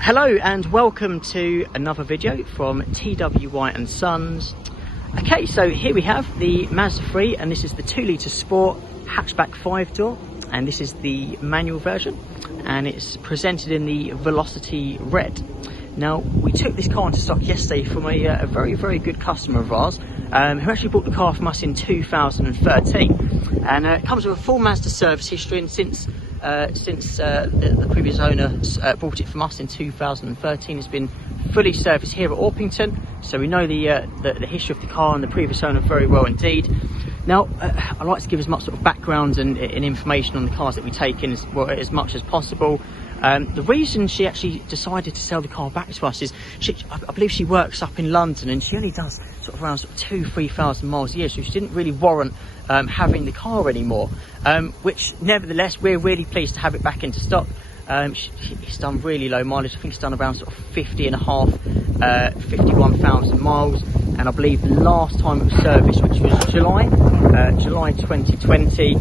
Hello and welcome to another video from TW White & Sons. Okay, so here we have the Mazda3, and this is the 2-litre Sport hatchback 5-door, and this is the manual version, and it's presented in the Velocity Red. Now, we took this car into stock yesterday from a very good customer of ours, who actually bought the car from us in 2013, and it comes with a full Mazda service history, and since the previous owner bought it from us in 2013, it's been fully serviced here at Orpington, so we know the history of the car and the previous owner very well indeed. Now, I like to give as much sort of background and information on the cars that we take in as much as possible. The reason she actually decided to sell the car back to us is I believe she works up in London, and she only does sort of around 2,000–3,000 miles a year, so she didn't really warrant having the car anymore, which nevertheless we're really pleased to have it back into stock. It's done really low mileage. I think it's done around sort of 51,000 miles, and I believe the last time it was serviced, which was July 2020,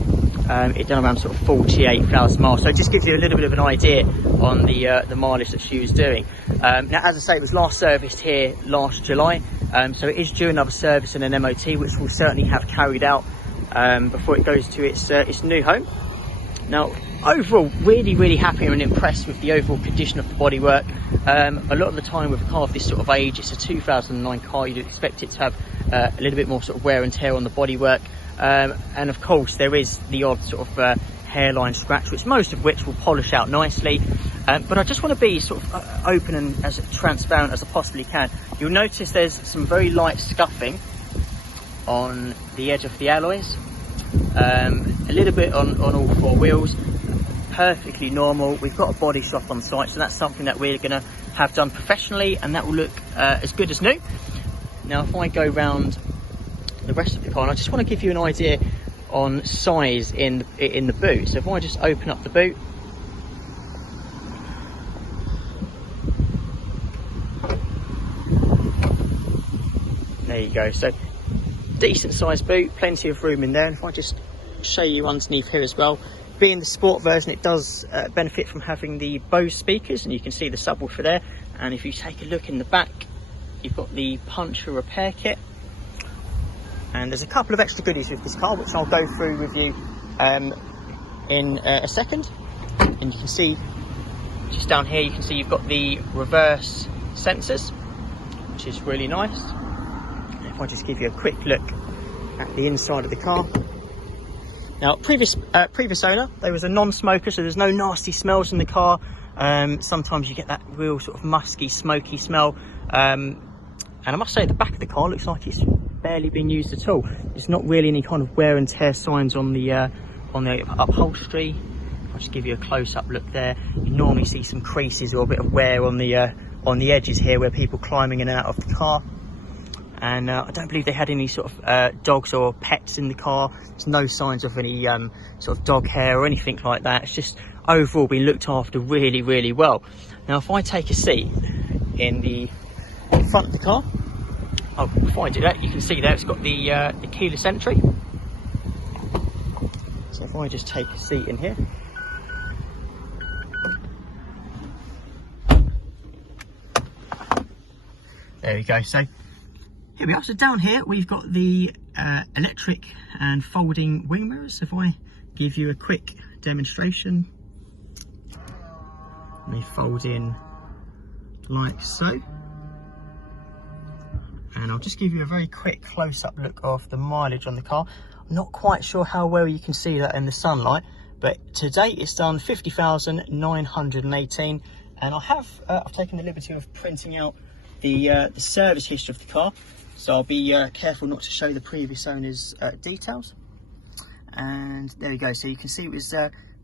it done around sort of 48,000 miles. So it just gives you a little bit of an idea on the mileage that she was doing. Now, as I say, it was last serviced here last July, so it is due another service and an MOT, which we'll certainly have carried out before it goes to its new home. Now, overall, really happy and impressed with the overall condition of the bodywork. A lot of the time with a car of this sort of age, it's a 2009 car, you'd expect it to have a little bit more sort of wear and tear on the bodywork, and of course there is the odd sort of hairline scratch, most of which will polish out nicely. But I just want to be sort of open and as transparent as I possibly can. You'll notice there's some very light scuffing on the edge of the alloys, a little bit on all four wheels. Perfectly normal. We've got a body shop on site, so that's something that we're going to have done professionally, and that will look as good as new. Now, if I go round the rest of the car, and I just want to give you an idea on size in the boot. So if I just open up the boot, there you go. So decent sized boot, plenty of room in there. And if I just show you underneath here as well, being the Sport version, it does benefit from having the Bose speakers, and you can see the subwoofer there. And if you take a look in the back, you've got the puncture repair kit, and there's a couple of extra goodies with this car which I'll go through with you in a second. And you can see just down here, you can see you've got the reverse sensors, which is really nice. And if I just give you a quick look at the inside of the car. Now, previous owner, there was a non-smoker, so there's no nasty smells in the car. Sometimes you get that real sort of musky, smoky smell. And I must say, the back of the car looks like it's barely been used at all. There's not really any kind of wear and tear signs on the upholstery. I'll just give you a close-up look there. You normally see some creases or a bit of wear on the edges here, where people climbing in and out of the car. And I don't believe they had any sort of dogs or pets in the car. There's no signs of any sort of dog hair or anything like that. It's just overall been looked after really well. Now, if I take a seat in the front of the car, oh, before I do that, you can see there it's got the keyless entry. So if I just take a seat in here, there we go. So here we are. So down here we've got the electric and folding wing mirrors. If I give you a quick demonstration, they fold in like so, and I'll just give you a very quick close-up look of the mileage on the car. I'm not quite sure how well you can see that in the sunlight, but to date it's done 50,918, and I've taken the liberty of printing out the service history of the car, so I'll be careful not to show the previous owner's details. And there we go. So you can see it was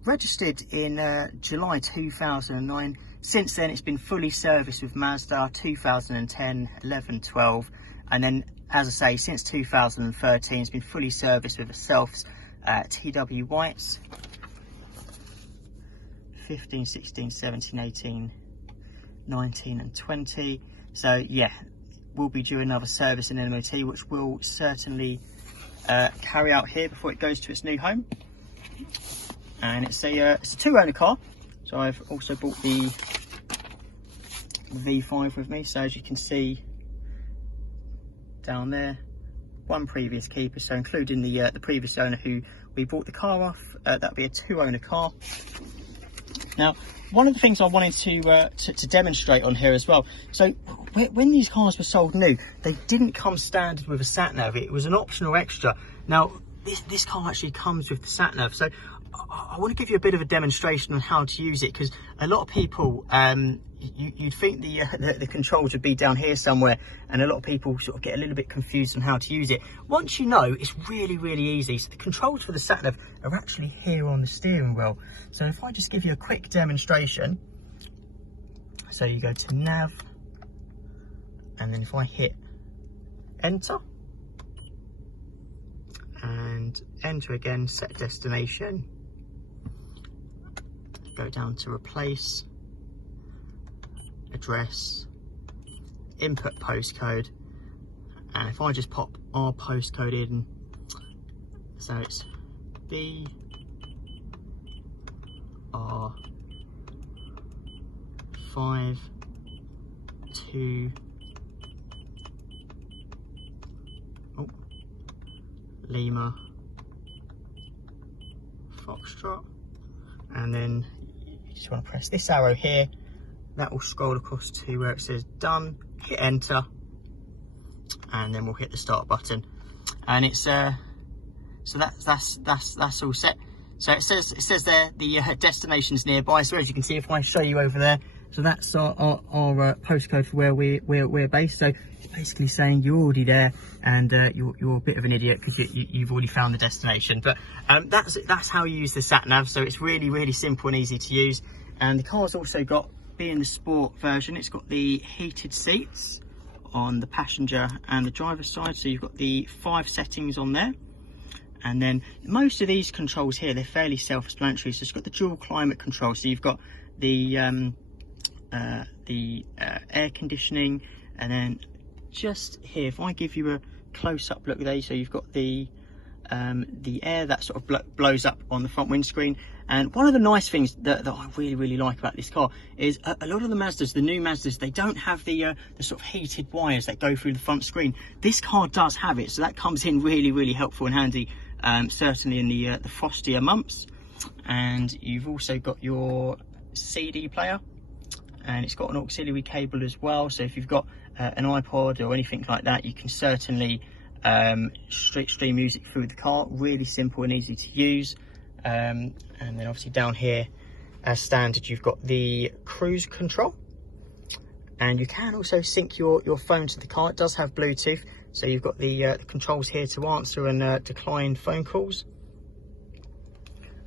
registered in July 2009. Since then, it's been fully serviced with Mazda 2010, 11, 12, and then, as I say, since 2013, it's been fully serviced with itself, TW Whites, 15, 16, 17, 18, 19 and 20. So yeah, we'll be due another service in MOT, which we'll certainly carry out here before it goes to its new home. And it's a two-owner car, so I've also bought the V5 with me. So as you can see down there, one previous keeper, so including the previous owner who we bought the car off, that'd be a 2-owner car. Now, one of the things I wanted to demonstrate on here as well, so when these cars were sold new, they didn't come standard with a sat-nav. It was an optional extra. Now, this car actually comes with the sat-nav, so I want to give you a bit of a demonstration on how to use it, because a lot of people, you'd think the controls would be down here somewhere, and a lot of people sort of get a little bit confused on how to use it. Once you know, it's really, really easy. So the controls for the sat-nav are actually here on the steering wheel. So if I just give you a quick demonstration, so you go to nav, and then if I hit enter, and enter again, set destination, go down to replace, address, input postcode, and if I just pop our postcode in, so it's BR5 2 Lima Foxtrot, and then you just want to press this arrow here. That will scroll across to where it says done, hit enter, and then we'll hit the start button, and it's so that's all set. So it says there the destination's nearby. So as you can see, if I show you over there, so that's our postcode for where we're based. So it's basically saying you're already there, and you're a bit of an idiot because you've already found the destination. But that's how you use the sat nav. So it's really, really simple and easy to use. And the car's also got, being the sport version, it's got the heated seats on the passenger and the driver's side. So you've got the 5 settings on there. And then most of these controls here, they're fairly self-explanatory. So it's got the dual climate control. So you've got the air conditioning, and then just here, if I give you a close-up look there, so you've got the air that sort of blows up on the front windscreen. And one of the nice things that I really like about this car is a lot of the Mazdas, the new Mazdas, they don't have the sort of heated wires that go through the front screen. This car does have it, so that comes in really helpful and handy, certainly in the frostier months. And you've also got your CD player, and it's got an auxiliary cable as well. So if you've got an iPod or anything like that, you can certainly stream music through the car. Really simple and easy to use. And then obviously down here, as standard, you've got the cruise control, and you can also sync your phone to the car. It does have Bluetooth, so you've got the controls here to answer and decline phone calls.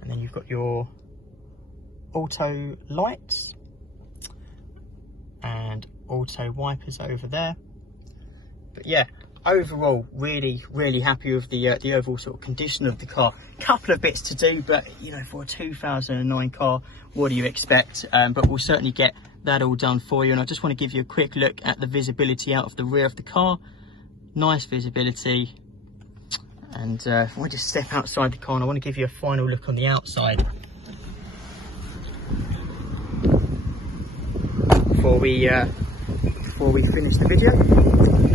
And then you've got your auto lights and auto wipers over there. But yeah, overall really happy with the overall sort of condition of the car. Couple of bits to do, but you know, for a 2009 car, what do you expect? But we'll certainly get that all done for you. And I just want to give you a quick look at the visibility out of the rear of the car. Nice visibility. And if I just step outside the car, and I want to give you a final look on the outside before we finish the video.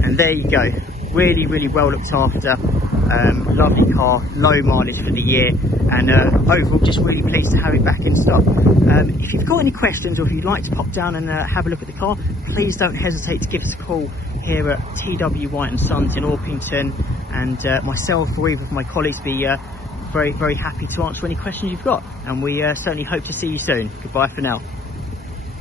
And there you go, really well looked after, lovely car, low mileage for the year, and overall just really pleased to have it back in stock. If you've got any questions, or if you'd like to pop down and have a look at the car, please don't hesitate to give us a call here at TW White & Sons in Orpington, and myself or either of my colleagues be very happy to answer any questions you've got. And we certainly hope to see you soon. Goodbye for now.